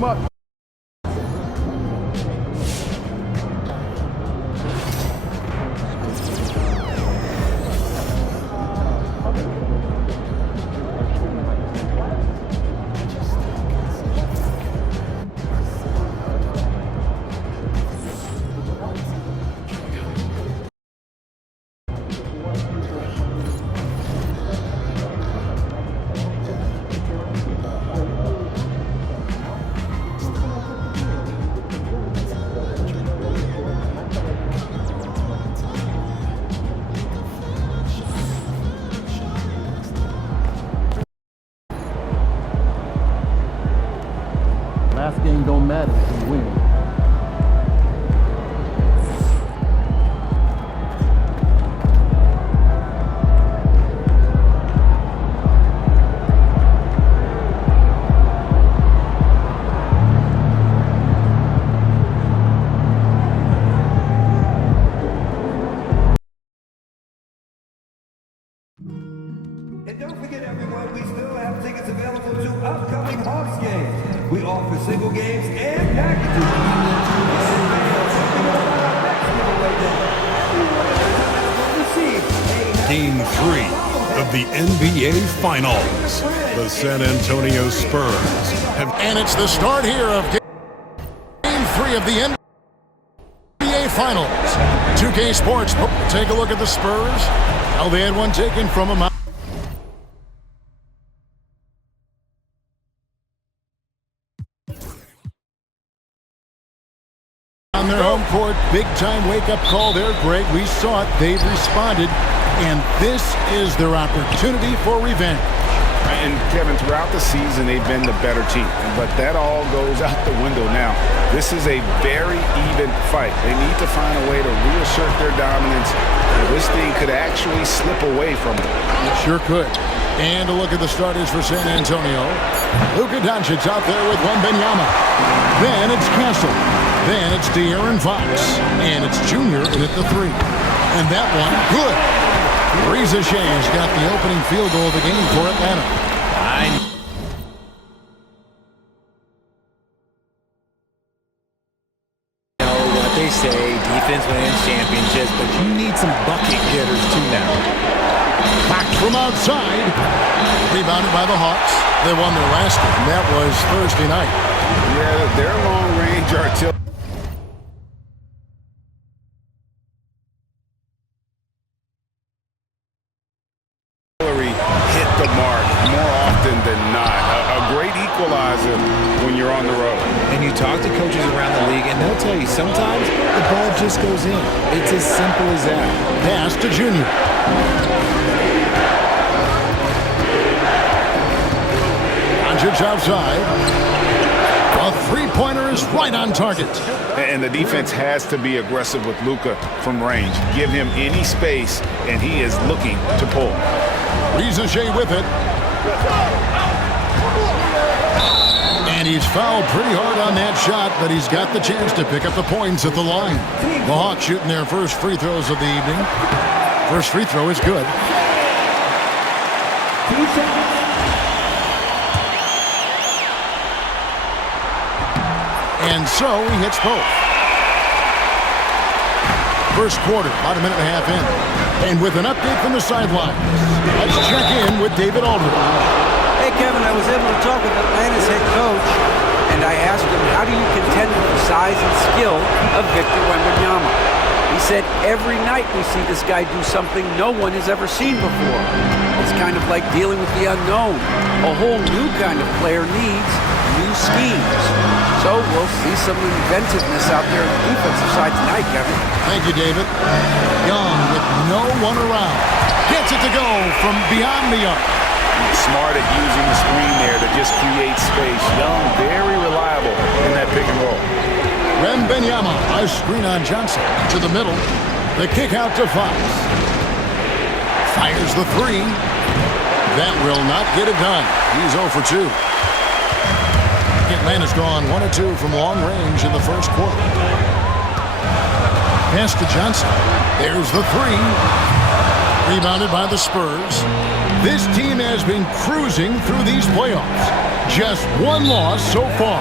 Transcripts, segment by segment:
Warm up. Last game don't matter if you win. And don't forget, everyone, we still have tickets available to upcoming Hawks games. We offer single games and packages. Game 3 of the NBA Finals. The San Antonio Spurs have... And it's the start here of Game 3 of the NBA Finals. 2K Sports, take a look at the Spurs. How they had one taken from them. On their home court, big-time wake-up call there, Greg. We saw it. They've responded, and this is their opportunity for revenge. And, Kevin, throughout the season, they've been the better team. But that all goes out the window now. This is a very even fight. They need to find a way to reassert their dominance. This thing could actually slip away from them. It sure could. And a look at the starters for San Antonio. Luka Doncic out there with Wembanyama. Then it's Castle. Then it's De'Aaron Fox. And it's Junior in at the 3. And that one, good. Reza Shay's got the opening field goal of the game for Atlanta. I know what they say, defense wins championships, but you need some bucket getters too now. Back from outside. Rebounded by the Hawks. They won their last game. That was Thursday night. Yeah, their long-range artillery. Hit the mark more often than not. A great equalizer when you're on the road. And you talk to coaches around the league, and they'll tell you sometimes the ball just goes in. It's as simple as that. Pass to Junior. Doncic outside. A three-pointer is right on target. And the defense has to be aggressive with Luka from range. Give him any space, and he is looking to pull. Reza Shay with it. And he's fouled pretty hard on that shot, but he's got the chance to pick up the points at the line. The Hawks shooting their first free throws of the evening. First free throw is good. And so he hits both. First quarter, about a minute and a half in. And with an update from the sideline, let's check in with David Aldridge. Hey, Kevin, I was able to talk with Atlanta's head coach, and I asked him, how do you contend with the size and skill of Victor Wembanyama? He said, every night we see this guy do something no one has ever seen before. It's kind of like dealing with the unknown. A whole new kind of player needs new schemes. So we'll see some inventiveness out there on the defensive side tonight, Kevin. Thank you, David. Young with no one around. Gets it to go from beyond the arc. Smart at using the screen there to just create space. Young, very reliable in that pick and roll. Wembanyama, a screen on Johnson. To the middle. The kick out to Fox. Fires the 3. That will not get it done. He's 0 for 2. Atlanta's gone 1 of 2 from long range in the first quarter. Pass to Johnson. There's the 3. Rebounded by the Spurs. This team has been cruising through these playoffs. Just one loss so far.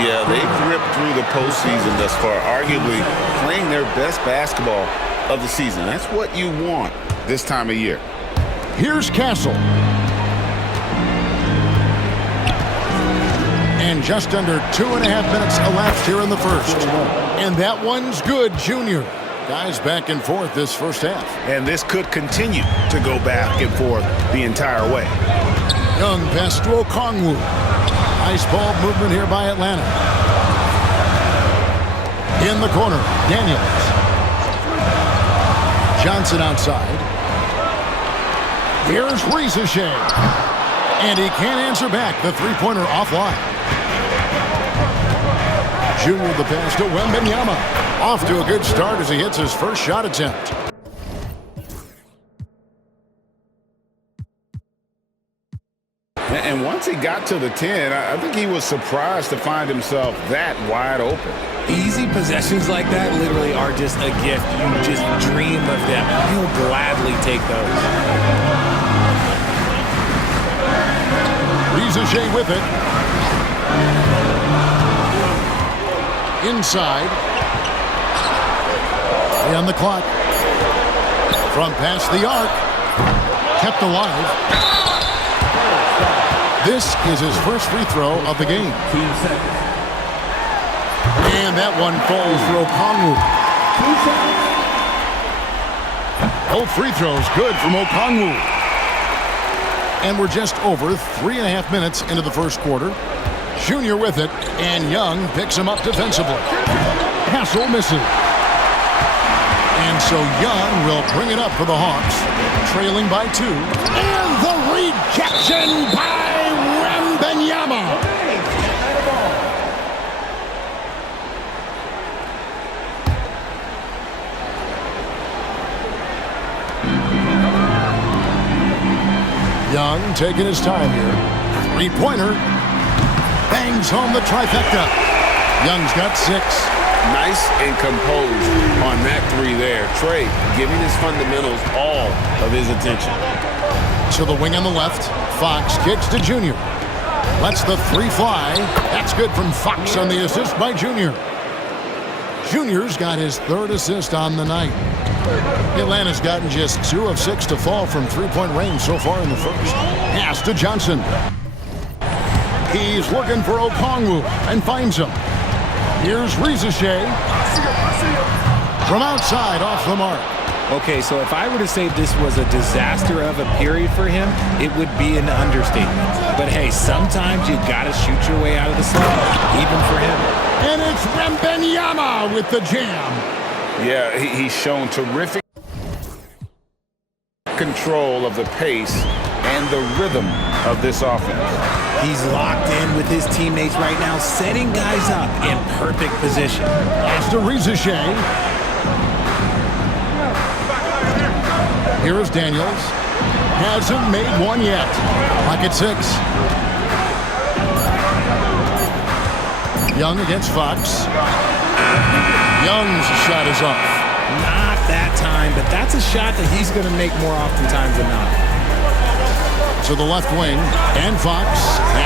Yeah, they've ripped through the postseason thus far, arguably playing their best basketball of the season. That's what you want this time of year. Here's Castle. And just under 2.5 minutes elapsed here in the first. And that one's good, Junior. Guys back and forth this first half. And this could continue to go back and forth the entire way. Young pass to Okongwu. Nice ball movement here by Atlanta. In the corner, Daniels. Johnson outside. Here's Risacher. And he can't answer back. The three-pointer offline. Junior the pass to Wembanyama. Off to a good start as he hits his first shot attempt. And once he got to the 10, I think he was surprised to find himself that wide open. Easy possessions like that literally are just a gift. You just dream of them. He'll gladly take those. Risacher with it. Inside. On the clock. From past the arc. Kept alive. This is his first free throw of the game. And that one falls for Okongwu. Both free throws good from Okongwu. And we're just over 3.5 minutes into the first quarter. Junior with it, and Young picks him up defensively. Castle misses. And so Young will bring it up for the Hawks, trailing by 2. And the rejection by Wembanyama. Young taking his time here. Three-pointer. Bangs home the trifecta. Young's got 6. Nice and composed on that 3 there. Trey giving his fundamentals all of his attention. To the wing on the left. Fox kicks to Junior. Lets the 3 fly. That's good from Fox on the assist by Junior. Junior's got his 3rd assist on the night. Atlanta's gotten just 2 of 6 to fall from three-point range so far in the first. Pass to Johnson. He's looking for Okongwu and finds him. Here's Risacher. From outside, off the mark. Okay, so if I were to say this was a disaster of a period for him, it would be an understatement. But hey, sometimes you gotta shoot your way out of the slump, even for him. And it's Wembanyama with the jam. Yeah, he's shown terrific control of the pace and the rhythm of this offense. He's locked in with his teammates right now, setting guys up in perfect position. Pass to Risacher. Here is Daniels. Hasn't made one yet. Clock at 6. Young against Fox. Young's shot is off. Not that time, but that's a shot that he's going to make more oftentimes than not. To the left wing, and Fox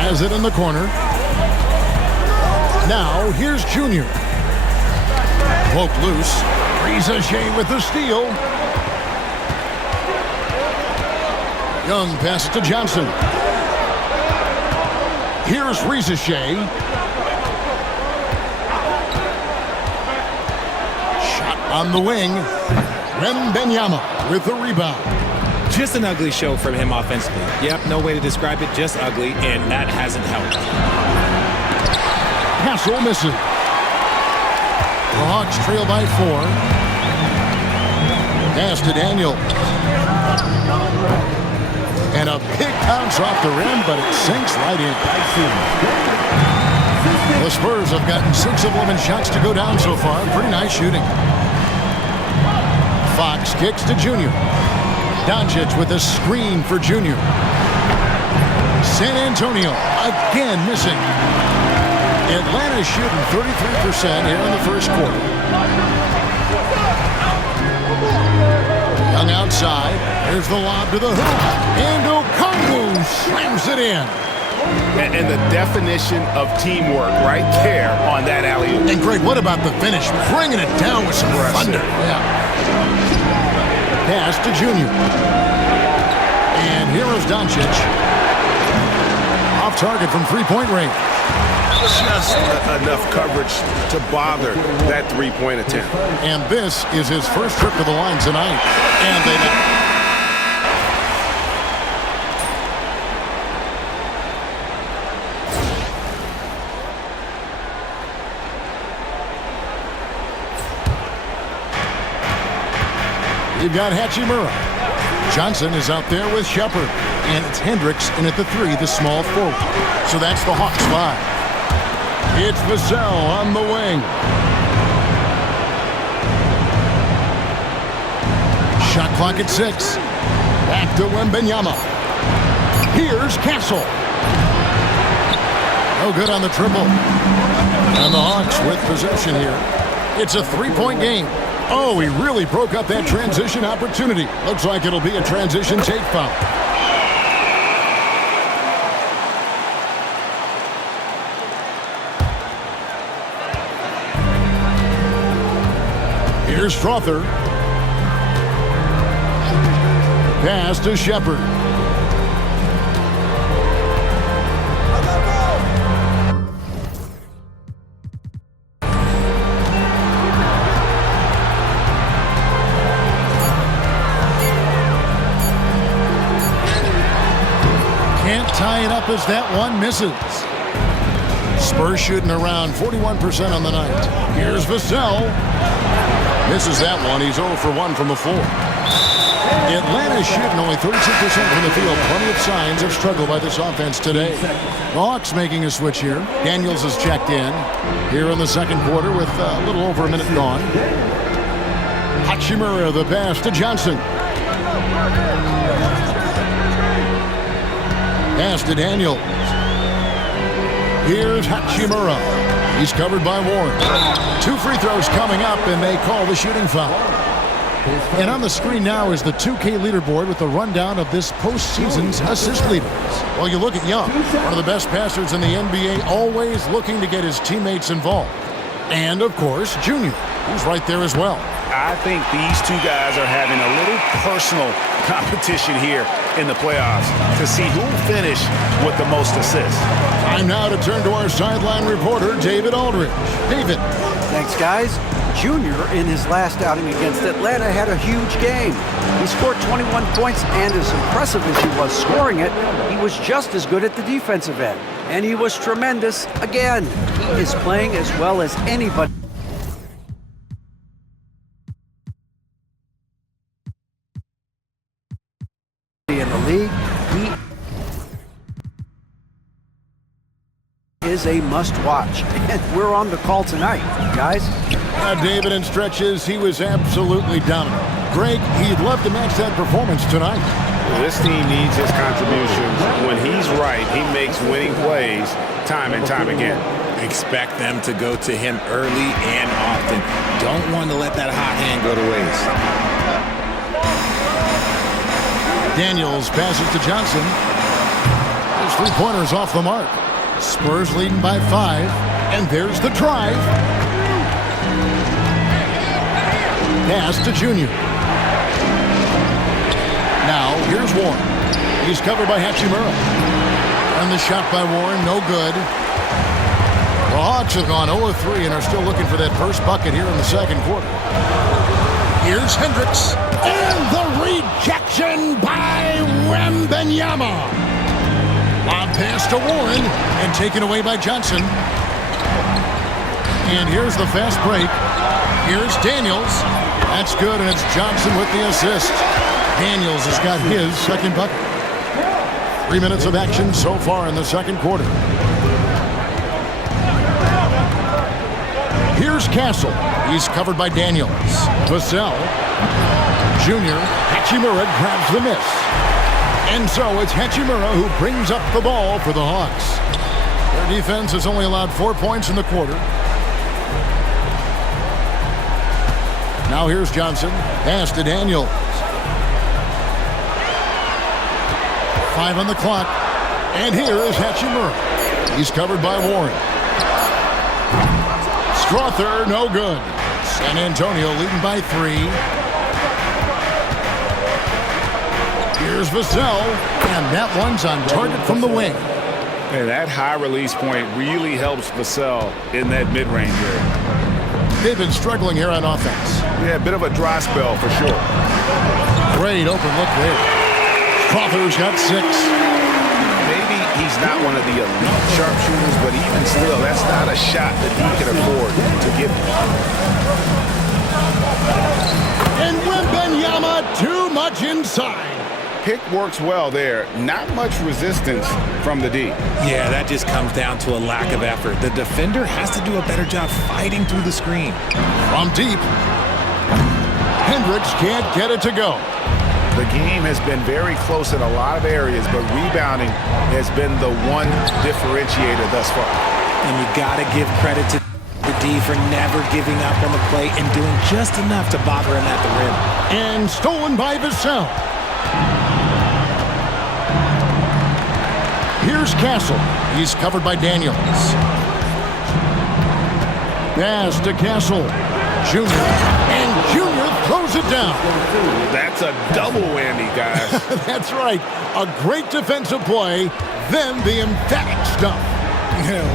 has it in the corner. Now, here's Junior. Poke loose. Risacher with the steal. Young passes to Johnson. Here's Risacher. Shot on the wing. Wembanyama with the rebound. Just an ugly show from him offensively. Yep, no way to describe it, just ugly, and that hasn't helped. Castle misses. The Hawks trail by 4. Pass to Daniel. And a big bounce off the rim, but it sinks right in. The Spurs have gotten 6 of 11 shots to go down so far. Pretty nice shooting. Fox kicks to Junior. Doncic with a screen for Junior. San Antonio again missing. Atlanta shooting 33% here in the first quarter. Young outside. Here's the lob to the hoop. And Okongwu slams it in. And the definition of teamwork right there on that alley-oop. And Greg, what about the finish? Bringing it down with some thunder. Yeah. Pass to Junior. And here is Doncic. Off target from three-point range. Just enough coverage to bother that three-point attempt. And this is his first trip to the line tonight. And they... You've got Hachimura. Johnson is out there with Shepard. And it's Hendricks in at the three, the small forward. So that's the Hawks 5. It's Vassell on the wing. Shot clock at 6. Back to Wembanyama. Here's Castle. No good on the triple. And the Hawks with possession here. It's a three-point game. Oh, he really broke up that transition opportunity. Looks like it'll be a transition take foul. Here's Strother. Pass to Shepard. Can't tie it up as that one misses. Spurs shooting around 41% on the night. Here's Vassell. Misses that one. He's 0 for 1 from the floor. Atlanta shooting only 32% from the field. Plenty of signs of struggle by this offense today. The Hawks making a switch here. Daniels has checked in here in the second quarter with a little over a minute gone. Hachimura, the pass to Johnson. Pass to Daniels. Here's Hachimura. He's covered by Warren. 2 free throws coming up, and they call the shooting foul. And on the screen now is the 2K leaderboard with the rundown of this postseason's assist leaders. Well, you look at Young, one of the best passers in the NBA, always looking to get his teammates involved. And, of course, Junior, who's right there as well. I think these two guys are having a little personal competition here in the playoffs to see who will finish with the most assists. Time now to turn to our sideline reporter, David Aldridge. David. Thanks, guys. Junior, in his last outing against Atlanta, had a huge game. He scored 21 points, and as impressive as he was scoring it, he was just as good at the defensive end. And he was tremendous again. He is playing as well as anybody in the league. He is a must-watch, and we're on the call tonight, guys. David, in stretches, he was absolutely dominant. Greg, he'd love to match that performance tonight. This team needs his contributions. When he's right, he makes winning plays time and time again. Expect them to go to him early and often. Don't want to let that hot hand go to waste. Daniels passes to Johnson. His three-pointers off the mark. Spurs leading by 5, and there's the drive. Pass to Junior. Now, here's Warren. He's covered by Hachimura. And the shot by Warren, no good. The Hawks have gone 0-3 and are still looking for that first bucket here in the second quarter. Here's Hendricks. And the rejection by Wembanyama. Lob pass to Warren and taken away by Johnson. And here's the fast break. Here's Daniels. That's good, and it's Johnson with the assist. Daniels has got his second bucket. 3 minutes of action so far in the second quarter. Here's Castle. He's covered by Daniels. Vassell. Junior. Hachimura grabs the miss. And so it's Hachimura who brings up the ball for the Hawks. Their defense has only allowed 4 points in the quarter. Now here's Johnson. Pass to Daniels. 5 on the clock. And here is Hachimura. He's covered by Warren. Strother, no good. San Antonio leading by 3. Here's Vassell, and that one's on target from the wing. And that high release point really helps Vassell in that mid-range area. They've been struggling here on offense. Yeah, a bit of a dry spell for sure. Great open look there. Strother's got 6. Maybe he's not one of the elite sharpshooters, but even still, that's not a shot that he can afford to give. And Wembanyama too much inside. Pick works well there. Not much resistance from the D. Yeah, that just comes down to a lack of effort. The defender has to do a better job fighting through the screen. From deep. Hendricks can't get it to go. The game has been very close in a lot of areas, but rebounding has been the one differentiator thus far. And you got to give credit to the D for never giving up on the play and doing just enough to bother him at the rim. And stolen by Vassell. Here's Castle. He's covered by Daniels. Pass to Castle. Junior. And Junior throws it down. That's a double whammy, guys. That's right. A great defensive play, then the emphatic stuff.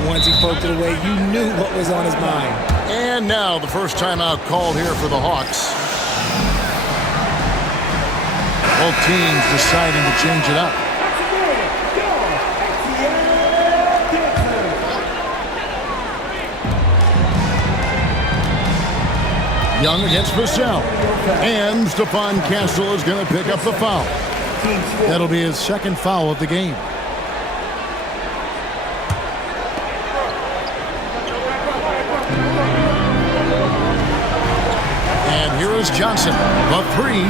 Once he poked it away, you knew what was on his mind. And now the first timeout called here for the Hawks. Both teams deciding to change it up. Young against Vassell. And Stephon Castle is going to pick up the foul. That'll be his second foul of the game. And here is Johnson, the 3.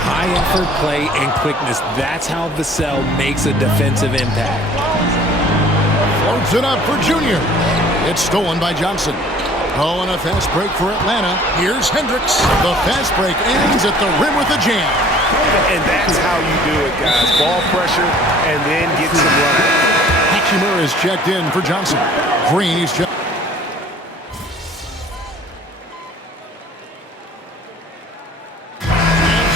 High effort play and quickness. That's how Vassell makes a defensive impact. Floats it up for Junior. It's stolen by Johnson. Oh, and a fast break for Atlanta. Here's Hendricks. The fast break ends at the rim with a jam. And that's how you do it, guys. Ball pressure and then get some run. Hachimura is checked in for Johnson. Green is checked.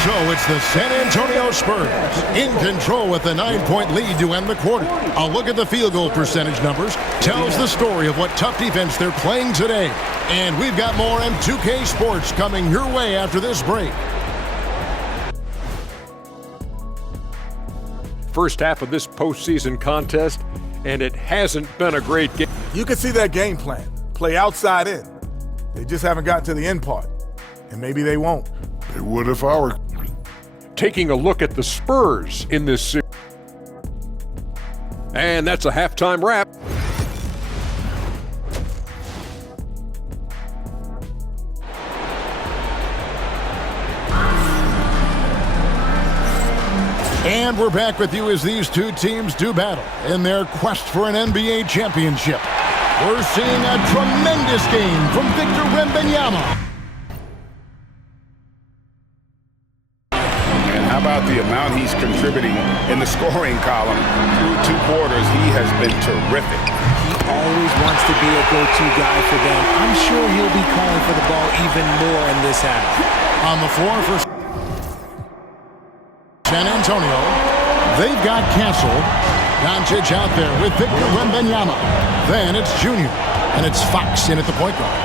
So it's the San Antonio Spurs in control with a 9-point lead to end the quarter. A look at the field goal percentage numbers tells the story of what tough defense they're playing today. And we've got more M2K Sports coming your way after this break. First half of this postseason contest, and it hasn't been a great game. You can see that game plan. Play outside in. They just haven't gotten to the end part. And maybe they won't. They would if I were. Taking a look at the Spurs in this series. And that's a halftime wrap. And we're back with you as these two teams do battle in their quest for an NBA championship. We're seeing a tremendous game from Victor Wembanyama. How about the amount he's contributing in the scoring column through 2 quarters? He has been terrific. He always wants to be a go-to guy for them. I'm sure he'll be calling for the ball even more in this half. On the floor for San Antonio, they've got Castle. Doncic out there with Victor Wembanyama. Then it's Junior, and it's Fox in at the point guard.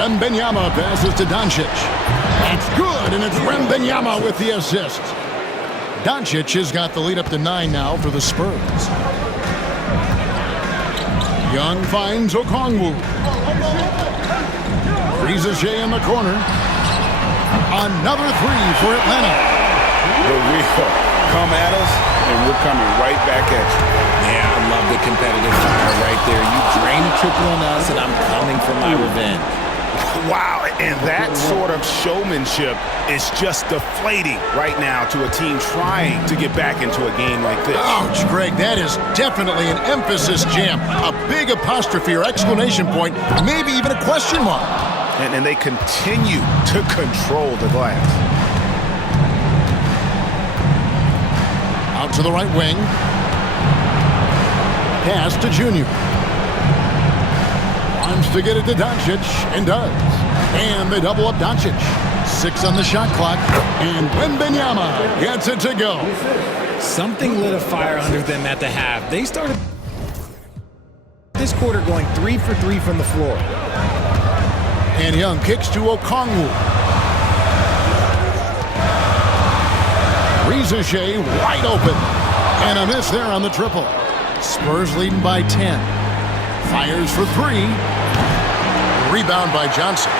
Wembanyama passes to Doncic. That's good, and it's Wembanyama with the assist. Doncic has got the lead up to 9 now for the Spurs. Young finds Okongwu. Rizachet in the corner. Another 3 for Atlanta. But we come at us, and we're coming right back at you. Yeah, I love the competitive fire right there. You drain a triple on us, and I'm coming for my revenge. Wow, and that sort of showmanship is just deflating right now to a team trying to get back into a game like this. Ouch, Greg, that is definitely an emphasis jam. A big apostrophe or exclamation point, maybe even a question mark. And they continue to control the glass. Out to the right wing. Pass to Junior. Wants to get it to Doncic, and does. And they double up Doncic. 6 on the shot clock, and Wembanyama gets it to go. Something lit a fire under them at the half. They started this quarter going 3 for 3 from the floor. And Young kicks to Okongwu. Reza Shea wide open. And a miss there on the triple. Spurs leading by 10. Fires for 3. Rebound by Johnson.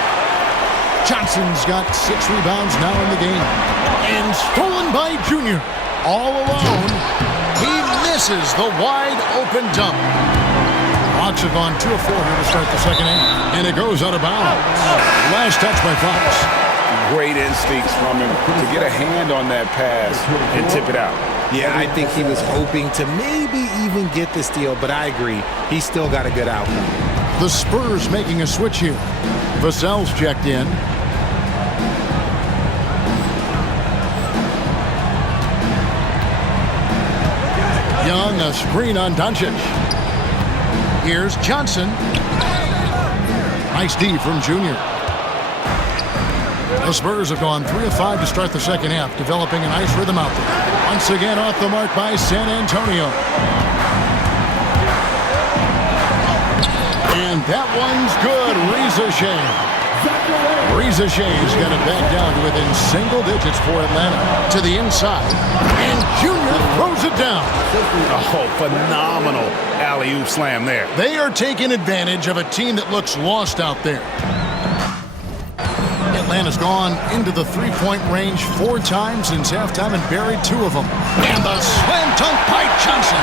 Johnson's got 6 rebounds now in the game. And stolen by Junior. All alone. He misses the wide open dunk. Hawks have gone 2 of 4 here to start the second half. And it goes out of bounds. Last touch by Fox. Great instincts from him to get a hand on that pass and tip it out. Yeah, I think he was hoping to maybe even get the steal, but I agree. He's still got a good outcome. The Spurs making a switch here. Vassell's checked in. Young, a screen on Doncic. Here's Johnson. Nice D from Junior. The Spurs have gone 3 of 5 to start the second half, developing a nice rhythm out there. Once again off the mark by San Antonio. And that one's good. Reza Shea. Reza Shea's got it back down to within single digits for Atlanta. To the inside. And Junior throws it down. Oh, phenomenal alley-oop slam there. They are taking advantage of a team that looks lost out there. Atlanta's gone into the three-point range 4 times since halftime and buried 2 of them. And the slam dunk by Johnson.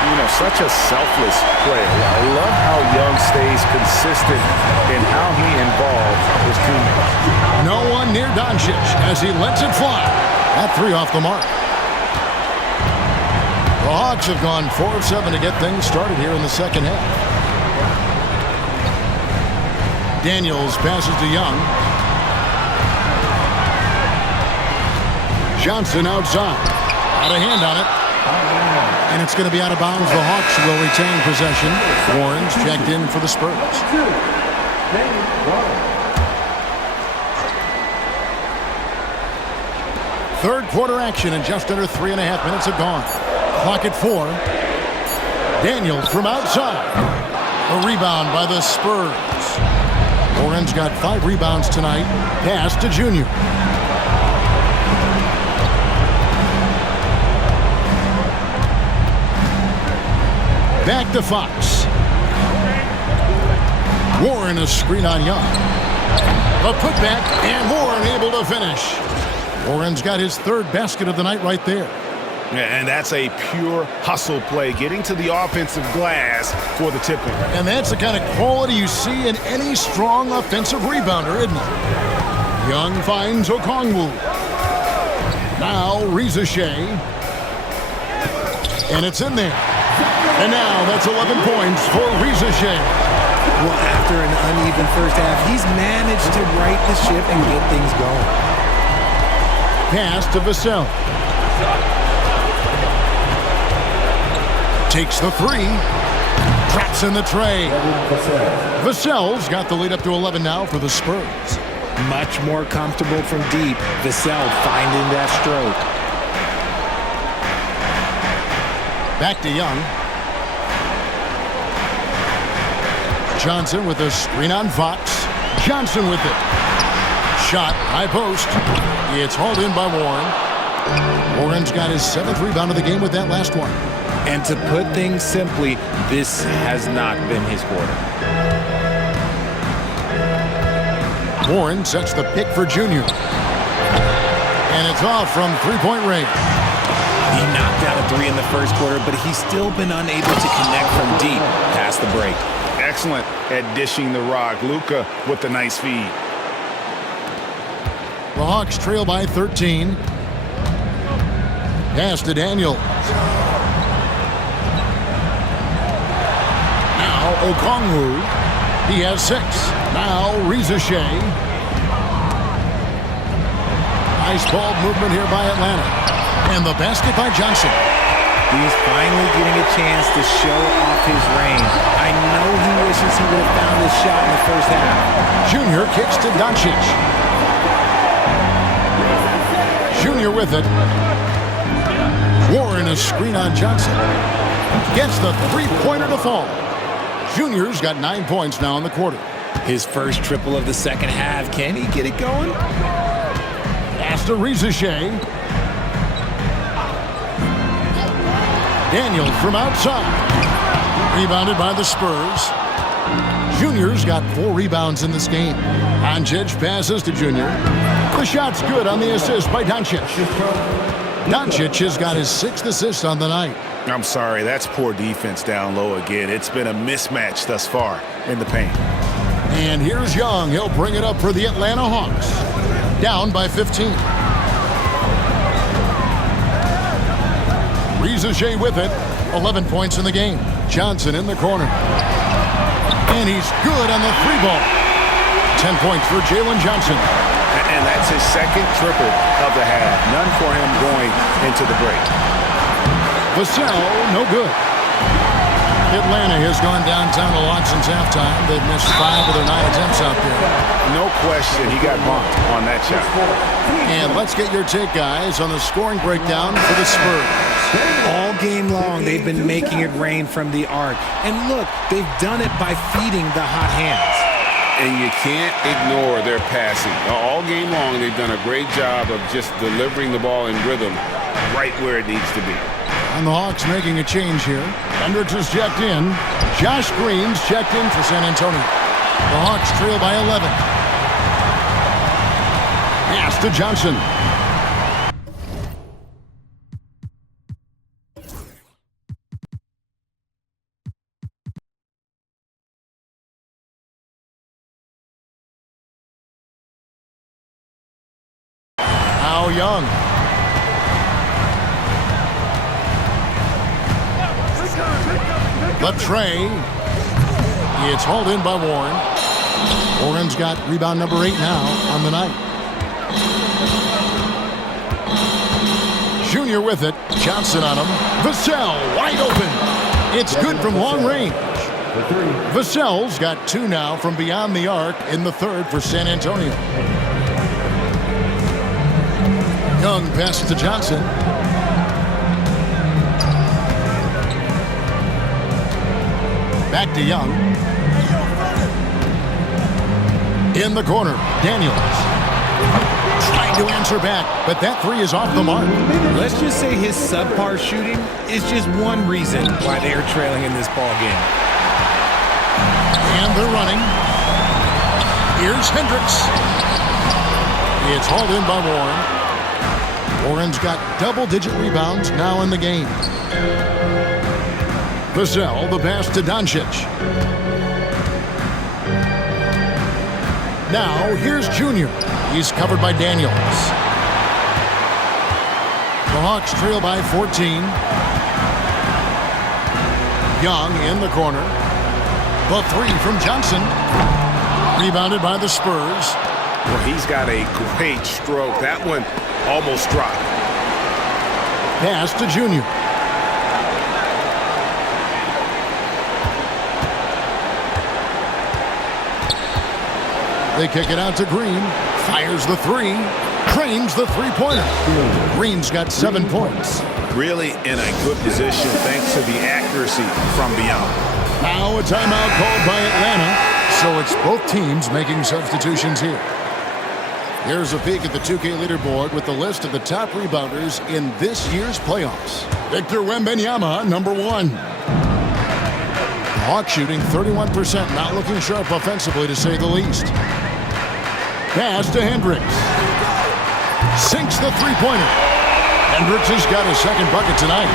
You know, such a selfless player. I love how Young stays consistent in how he involves his teammates. No one near Doncic as he lets it fly. That 3 off the mark. The Hawks have gone 4 of 7 to get things started here in the second half. Daniels passes to Young. Johnson outside. Out of hand on it. And it's going to be out of bounds. The Hawks will retain possession. Warren's checked in for the Spurs. Third quarter action and just under 3.5 minutes have gone. Clock at 4. Daniels from outside. A rebound by the Spurs. Warren's got 5 rebounds tonight. Pass to Junior. Back to Fox. Warren a screen on Young. A putback, and Warren able to finish. Warren's got his 3rd basket of the night right there. Yeah, and that's a pure hustle play, getting to the offensive glass for the tip-in. And that's the kind of quality you see in any strong offensive rebounder, isn't it? Young finds Okongwu. Now Reza Shea. And it's in there. And now that's 11 points for Reza Shea. Well, after an uneven first half, he's managed to right the ship and get things going. Pass to Vassell. Takes the 3. Traps in the tray. Vassell's got the lead up to 11 now for the Spurs. Much more comfortable from deep. Vassell finding that stroke. Back to Young. Johnson with a screen on Fox. Johnson with it. Shot, high post. It's hauled in by Warren. Warren's got his 7th rebound of the game with that last one. And to put things simply, this has not been his quarter. Warren sets the pick for Junior. And it's off from three-point range. He knocked down a 3 in the first quarter, but he's still been unable to connect from deep past the break. Excellent at dishing the rock. Luka with the nice feed. The Hawks trail by 13. Pass to Daniel. Now Okongwu. He has 6. Now Reza Shea. Nice ball movement here by Atlanta. And the basket by Johnson. He's finally getting a chance to show off his range. I know he wishes he would have found this shot in the first half. Junior kicks to Doncic. Junior with it. Warren a screen on Johnson. Gets the three-pointer to fall. Junior's got 9 points now in the quarter. His first triple of the second half. Can he get it going? Pass to Rizachet. Daniels from outside. Rebounded by the Spurs. Junior's got 4 rebounds in this game. Doncic passes to Junior. The shot's good on the assist by Doncic. Doncic has got his 6th assist on the night. I'm sorry, that's poor defense down low again. It's been a mismatch thus far in the paint. And here's Young. He'll bring it up for the Atlanta Hawks. Down by 15. Rizachet with it. 11 points in the game. Johnson in the corner. And he's good on the 3-ball. 10 points for Jalen Johnson. And that's his second triple of the half. None for him going into the break. Vassell, no good. Atlanta has gone downtown a lot since halftime. They've missed 5 of their 9 attempts out there. No question he got bumped on that shot. And let's get your take, guys, on the scoring breakdown for the Spurs. All game long, they've been making it rain from the arc. And look, they've done it by feeding the hot hands. And you can't ignore their passing. All game long, they've done a great job of just delivering the ball in rhythm right where it needs to be. And the Hawks making a change here. Hendricks is checked in. Josh Green's checked in for San Antonio. The Hawks trail by 11. Pass to Johnson. Now Young. The tray. It's hauled in by Warren. Warren's got rebound number 8 now on the night. Junior with it. Johnson on him. Vassell wide open. It's good from long range. Vassell's got 2 now from beyond the arc in the third for San Antonio. Young passes to Johnson. Back to Young. In the corner, Daniels. Trying to answer back, but that 3 is off the mark. Let's just say his subpar shooting is just one reason why they are trailing in this ball game. And they're running. Here's Hendricks. It's hauled in by Warren. Warren's got double-digit rebounds now in the game. Vassell, the pass to Doncic. Now, here's Junior. He's covered by Daniels. The Hawks trail by 14. Young in the corner. The 3 from Johnson. Rebounded by the Spurs. Well, he's got a great stroke. That one almost dropped. Pass to Junior. They kick it out to Green. Fires the 3. Trains the 3-pointer. Green's got 7 points. Really in a good position thanks to the accuracy from beyond. Now a timeout called by Atlanta. So it's both teams making substitutions here. Here's a peek at the 2K leaderboard with the list of the top rebounders in this year's playoffs. Victor Wembanyama, number 1. The Hawks shooting 31%, not looking sharp offensively to say the least. Pass to Hendricks. Sinks the 3-pointer. Hendricks has got his second bucket tonight.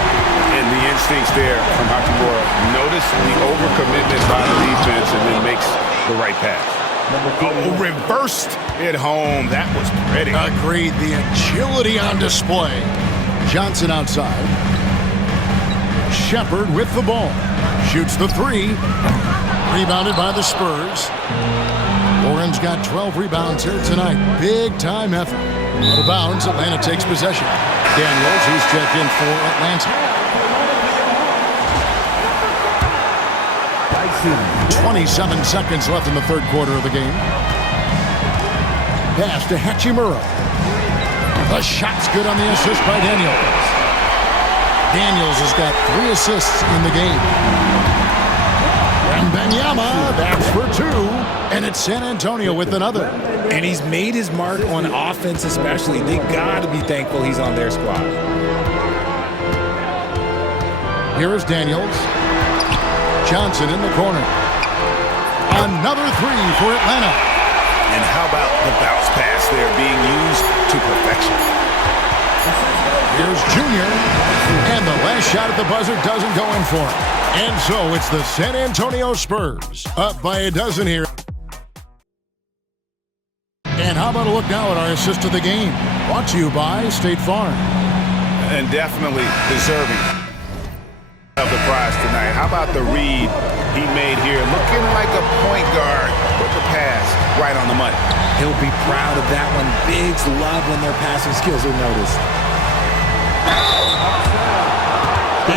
And the instincts there from Hachimura. Notice the overcommitment by the defense and then makes the right pass. Oh, reversed it home. That was pretty. Agreed. The agility on display. Johnson outside. Shepard with the ball. Shoots the 3. Rebounded by the Spurs. Oren's got 12 rebounds here tonight. Big-time effort. Out of bounds, Atlanta takes possession. Daniels, he's checked in for Atlanta. 27 seconds left in the third quarter of the game. Pass to Hachimura. The shot's good on the assist by Daniels. Daniels has got 3 assists in the game. And Wembanyama, that's for 2. And it's San Antonio with another. And he's made his mark on offense especially. They got to be thankful he's on their squad. Here is Daniels. Johnson in the corner. Another 3 for Atlanta. And how about the bounce pass there being used to perfection? Here's Junior. And the last shot at the buzzer doesn't go in for him. And so it's the San Antonio Spurs up by a dozen here. And how about a look now at our assist of the game? Brought to you by State Farm. And definitely deserving of the prize tonight. How about the read he made here? Looking like a point guard with the pass right on the money. He'll be proud of that one. Bigs love when their passing skills are noticed.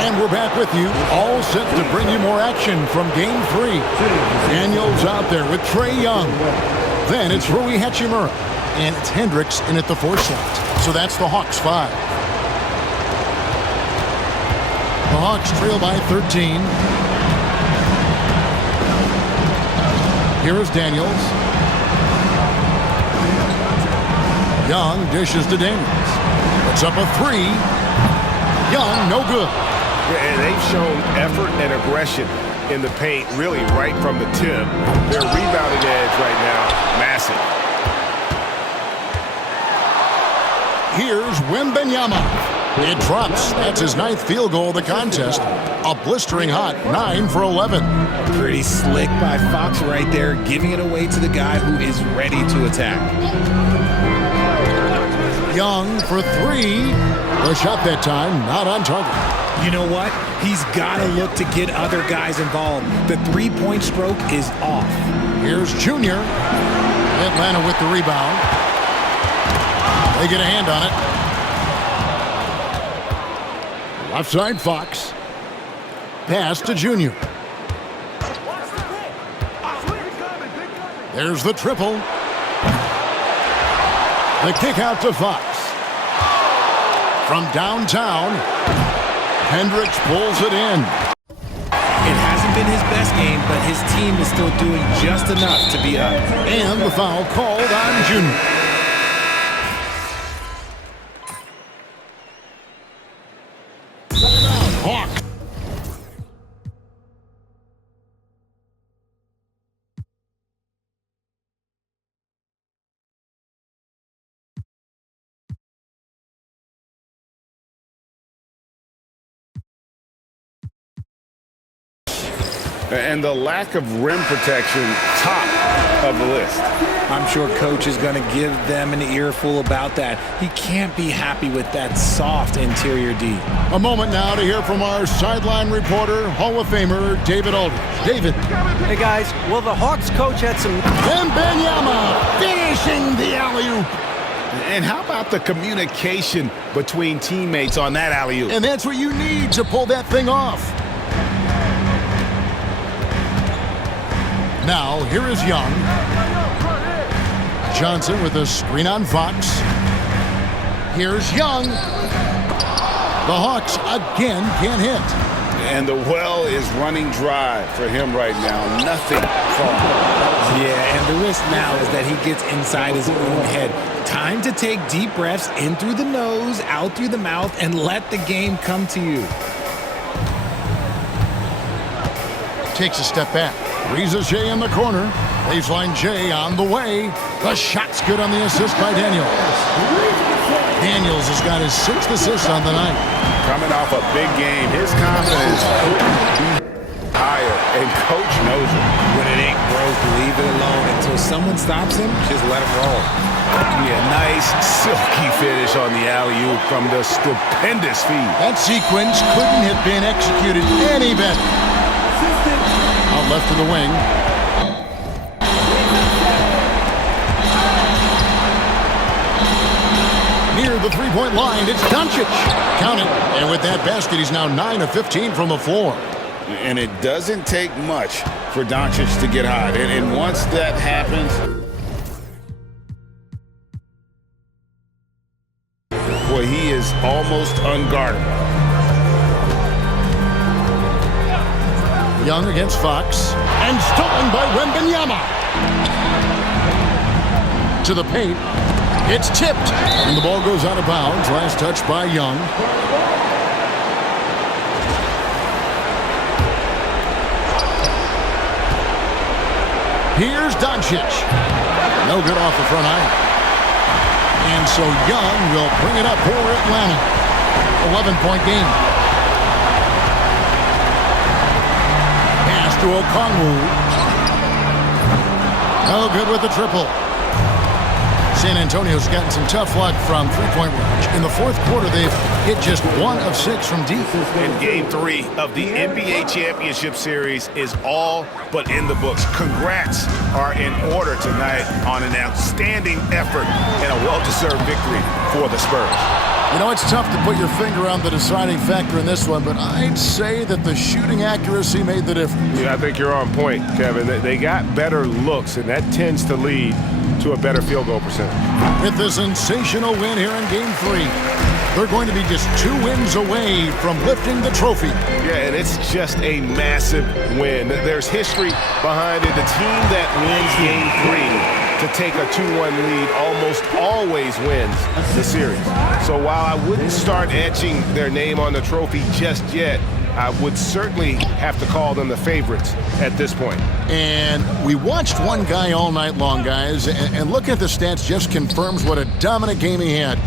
And we're back with you, all set to bring you more action from Game 3. Daniels out there with Trae Young. Then it's Rui Hachimura. And it's Hendricks in at the 4 slot. So that's the Hawks 5. The Hawks trail by 13. Here is Daniels. Young dishes to Daniels. Puts up a 3. Young, no good. And they've shown effort and aggression in the paint, really right from the tip. Their rebounding edge right now, massive. Here's Wembanyama. It drops. That's his 9th field goal of the contest. A blistering hot 9 for 11. Pretty slick by Fox right there, giving it away to the guy who is ready to attack. Young for 3. The shot that time, not on target. You know what? He's got to look to get other guys involved. The 3-point stroke is off. Here's Junior. Atlanta with the rebound. They get a hand on it. Left side, Fox. Pass to Junior. There's the triple. The kick out to Fox. From downtown, Hendricks pulls it in. It hasn't been his best game, but his team is still doing just enough to be up. And the foul called on Junior. Hawk. And the lack of rim protection, top of the list. I'm sure Coach is going to give them an earful about that. He can't be happy with that soft interior D. A moment now to hear from our sideline reporter, Hall of Famer David Aldridge. David. Hey, guys. Well, the Hawks coach had some... Wembanyama finishing the alley-oop. And how about the communication between teammates on that alley-oop? And that's what you need to pull that thing off. Now, here is Young. Johnson with a screen on Fox. Here's Young. The Hawks again can't hit. And the well is running dry for him right now. Nothing falling. Yeah, and the risk now is that he gets inside his own head. Time to take deep breaths in through the nose, out through the mouth, and let the game come to you. Takes a step back. Reza J in the corner. Baseline J on the way. The shot's good on the assist by Daniels. Daniels has got his 6th assist on the night. Coming off a big game, his confidence couldn't be higher, and Coach knows it. When it ain't broke, leave it alone. Until someone stops him, just let him roll. Yeah, nice silky finish on the alley-oop from the stupendous feed. That sequence couldn't have been executed any better. Out left to the wing. near the three-point line. It's Doncic. Count it. And with that basket, he's now 9 of 15 from the floor. And it doesn't take much for Doncic to get hot. And once that happens, boy, he is almost unguardable. Young against Fox. And stolen by Wembanyama. To the paint. It's tipped. And the ball goes out of bounds. Last touch by Young. Here's Doncic. No good off the front iron. And so Young will bring it up for Atlanta. 11-point game. Pass to Okongwu. No good with the triple. San Antonio's gotten some tough luck from three-point range. In the fourth quarter, they've hit just 1 of 6 from deep. And Game 3 of the NBA Championship Series is all but in the books. Congrats are in order tonight on an outstanding effort and a well-deserved victory for the Spurs. You know, it's tough to put your finger on the deciding factor in this one, but I'd say that the shooting accuracy made the difference. Yeah, I think you're on point, Kevin. They got better looks, and that tends to lead to a better field goal percentage. With the sensational win here in Game 3, they're going to be just 2 wins away from lifting the trophy. Yeah, and it's just a massive win. There's history behind it. The team that wins Game 3 to take a 2-1 lead almost always wins the series. So while I wouldn't start etching their name on the trophy just yet, I would certainly have to call them the favorites at this point. And we watched one guy all night long, guys, and looking at the stats just confirms what a dominant game he had.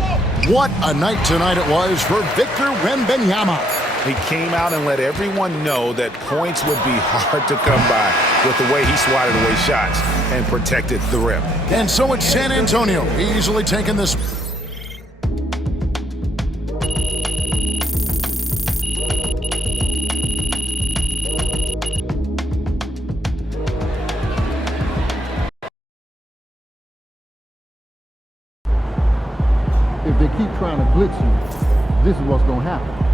What a night tonight it was for Victor Wembanyama. He came out and let everyone know that points would be hard to come by with the way he swatted away shots and protected the rim. And so it's San Antonio easily taking this. If they keep trying to blitz you, this is what's going to happen.